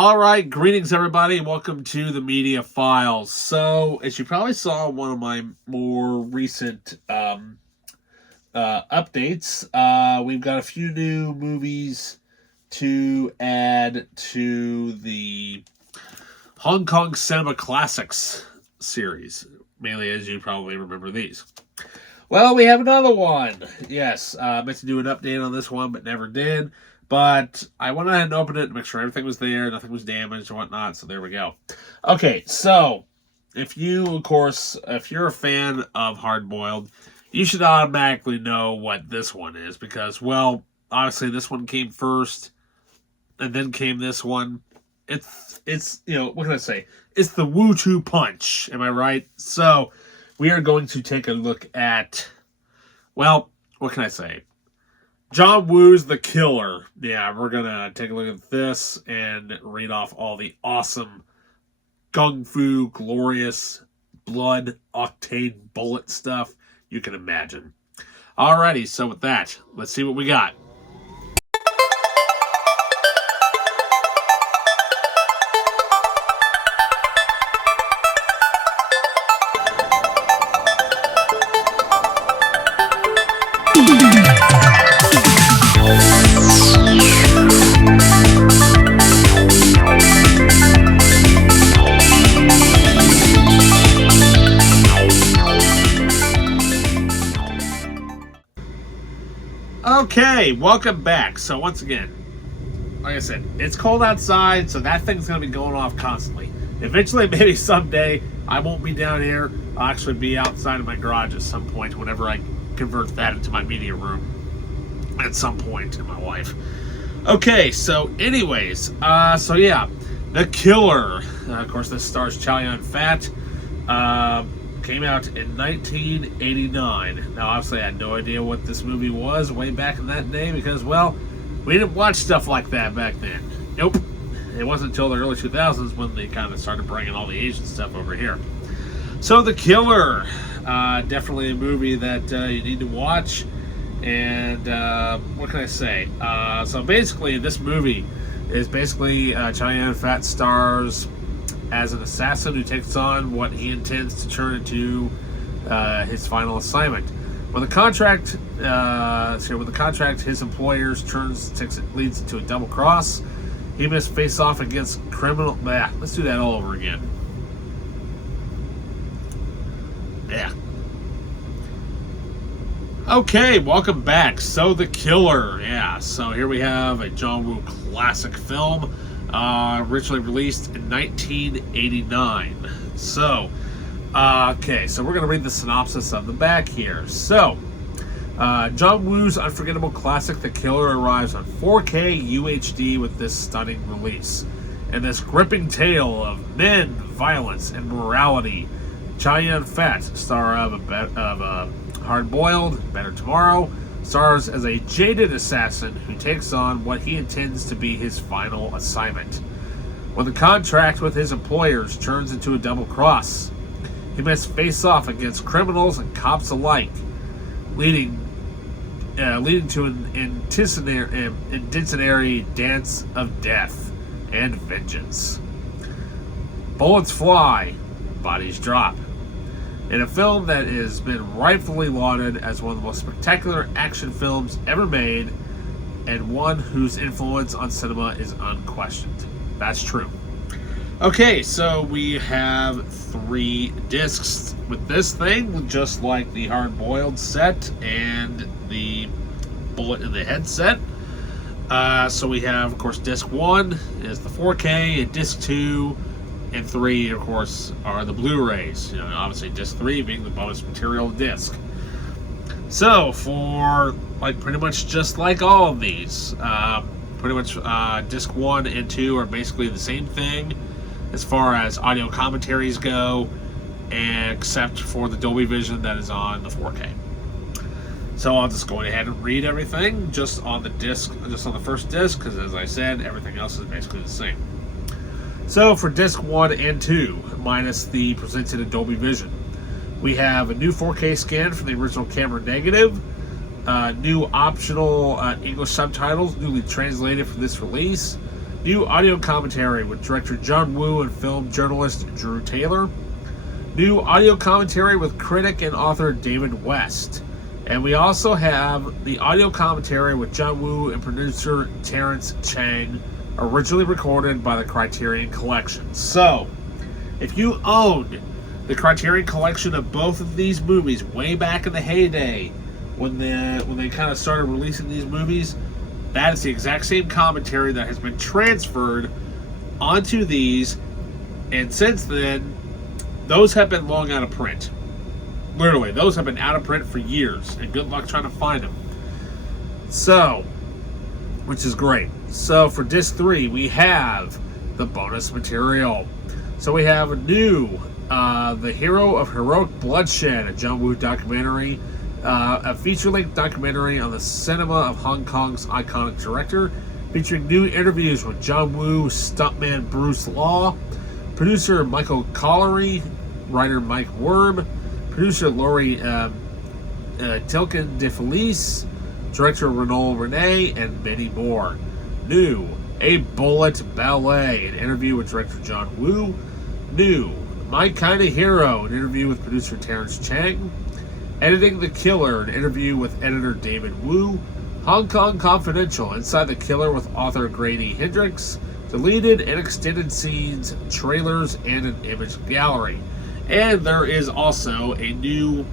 All right, greetings everybody, and welcome to the Media Files. So, as you probably saw in one of my more recent updates, we've got a few new movies to add to the Hong Kong Cinema Classics series, mainly as you probably remember these. Well, we have another one. Yes, I meant to do an update on this one, but never did. But I went ahead and opened it to make sure everything was there, nothing was damaged or whatnot, so there we go. Okay, so, if you're a fan of Hard Boiled, you should automatically know what this one is, because, well, obviously this one came first, and then came this one. It's what can I say? It's the Woo-2 punch, am I right? So, we are going to take a look at, well, what can I say? John Woo's The Killer. Yeah, we're going to take a look at this and read off all the awesome, gung fu, glorious, blood, octane, bullet stuff you can imagine. Alrighty, so with that, let's see what we got. Okay, welcome back. So once again, like I said, it's cold outside, so that thing's going to be going off constantly. Eventually, maybe someday, I won't be down here. I'll actually be outside of my garage at some point whenever I convert that into my media room at some point in my life. Okay, so anyways, so yeah, The Killer. Of course, this stars Chow Yun-fat. Came out in 1989. Now, obviously, I had no idea what this movie was way back in that day because, well, we didn't watch stuff like that back then. Nope. It wasn't until the early 2000s when they kind of started bringing all the Asian stuff over here. So, The Killer. Definitely a movie that you need to watch. And what can I say? So, basically, this movie is basically Chow Yun-fat stars as an assassin who takes on what he intends to turn into his final assignment. When the contract, his employers leads to a double cross. He must face off against criminal. Let's do that all over again. Yeah. Okay, welcome back. So, The Killer. Yeah. So here we have a John Woo classic film. Originally released in 1989. So, okay, so we're going to read the synopsis of the back here. So, John Woo's unforgettable classic, The Killer, arrives on 4K UHD with this stunning release. In this gripping tale of men, violence, and morality, Chow Yun-fat, star of Hard Boiled, Better Tomorrow, stars as a jaded assassin who takes on what he intends to be his final assignment. When the contract with his employers turns into a double cross, he must face off against criminals and cops alike, leading to an incendiary dance of death and vengeance. Bullets fly, bodies drop. In a film that has been rightfully lauded as one of the most spectacular action films ever made, and one whose influence on cinema is unquestioned. That's true. Okay, so we have 3 discs with this thing, just like the Hard Boiled set and the Bullet in the Head set. So we have, of course, disc 1 is the 4K, and disc 2 and 3, of course, are the Blu-rays. Obviously, disc 3 being the bonus material disc. So, for pretty much just like all of these, pretty much disc 1 and 2 are basically the same thing as far as audio commentaries go, except for the Dolby Vision that is on the 4K. So I'll just go ahead and read everything just on the first disc, because as I said, everything else is basically the same. So for disc 1 and 2, minus the presented in Dolby Vision, we have a new 4K scan from the original camera negative, new optional English subtitles, newly translated for this release, New audio commentary with director John Woo and film journalist Drew Taylor. New audio commentary with critic and author David West. And we also have the audio commentary with John Woo and producer Terrence Chang, originally recorded by the Criterion Collection. So, if you owned the Criterion Collection of both of these movies way back in the heyday, when they kind of started releasing these movies, that is the exact same commentary that has been transferred onto these, and since then, those have been long out of print. Literally, those have been out of print for years, and good luck trying to find them. So, which is great. So, for Disc 3, we have the bonus material. So, we have a new, The Hero of Heroic Bloodshed, a John Woo documentary, a feature-length documentary on the cinema of Hong Kong's iconic director, featuring new interviews with John Woo, stuntman Bruce Law, producer Michael Collery, writer Mike Werb, producer Laurie Tilken de Felice, director Renaud Rene, and many more. New, A Bullet Ballet, an interview with director John Woo. New, My Kind of Hero, an interview with producer Terrence Chang. Editing the Killer, an interview with editor David Wu. Hong Kong Confidential, Inside the Killer with author Grady Hendricks. Deleted and extended scenes, trailers, and an image gallery. And there is also a new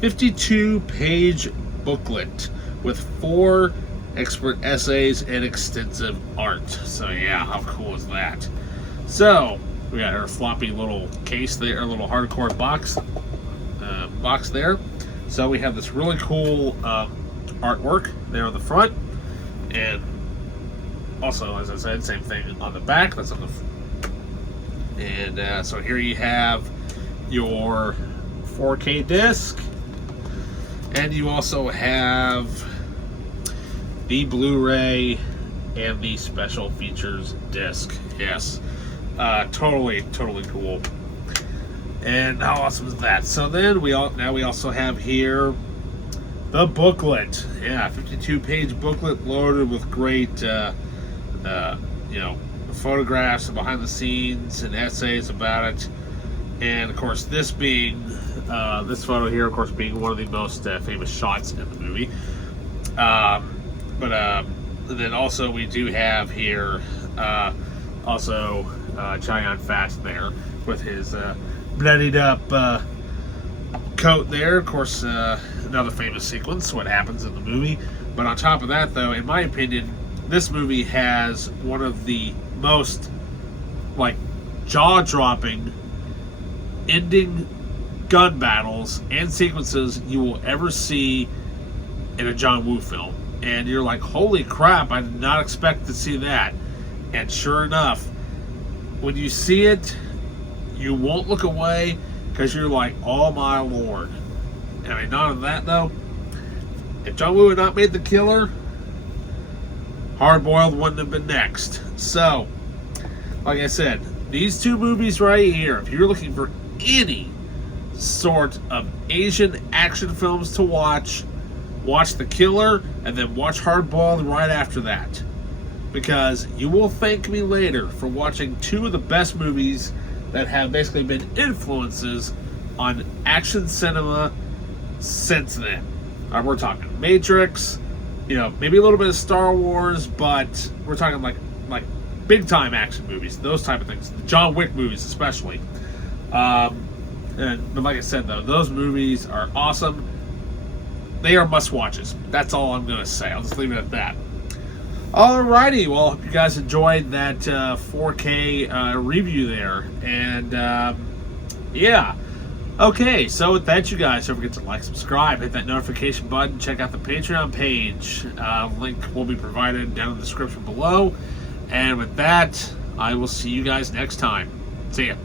52-page booklet with 4 expert essays and extensive art. So yeah, how cool is that? So we got our floppy little case there, our little hardcore box there. So we have this really cool artwork there on the front, and also, as I said, same thing on the back. That's on the and so here you have your 4K disc, and you also have the Blu-ray and the special features disc. Yes, totally cool. And how awesome is that? So then we also have here the booklet. Yeah, 52-page booklet loaded with great photographs and behind the scenes and essays about it. And of course, this photo here, of course, being one of the most famous shots in the movie. But then also we do have here Chow Yun-fat there with his bloodied up coat there. Of course, another famous sequence, what happens in the movie. But on top of that, though, in my opinion, this movie has one of the most jaw-dropping ending gun battles and sequences you will ever see in a John Woo film. And you're like, holy crap, I did not expect to see that. And sure enough, when you see it, you won't look away, because you're like, oh my lord. I mean, not only that though, if John Woo had not made The Killer, Hard Boiled wouldn't have been next. So, like I said, these two movies right here, if you're looking for any sort of Asian action films to watch The Killer, and then watch Hard Boiled right after that. Because you will thank me later for watching two of the best movies that have basically been influences on action cinema since then. We're talking Matrix, maybe a little bit of Star Wars, but we're talking like big time action movies, those type of things. The John Wick movies especially. But like I said though, those movies are awesome. They are must watches. That's all I'm gonna say. I'll just leave it at that. Alrighty, well, I hope you guys enjoyed that 4K review there. And yeah. Okay, so with that, you guys, don't forget to like, subscribe, hit that notification button, check out the Patreon page. Link will be provided down in the description below. And with that, I will see you guys next time. See ya.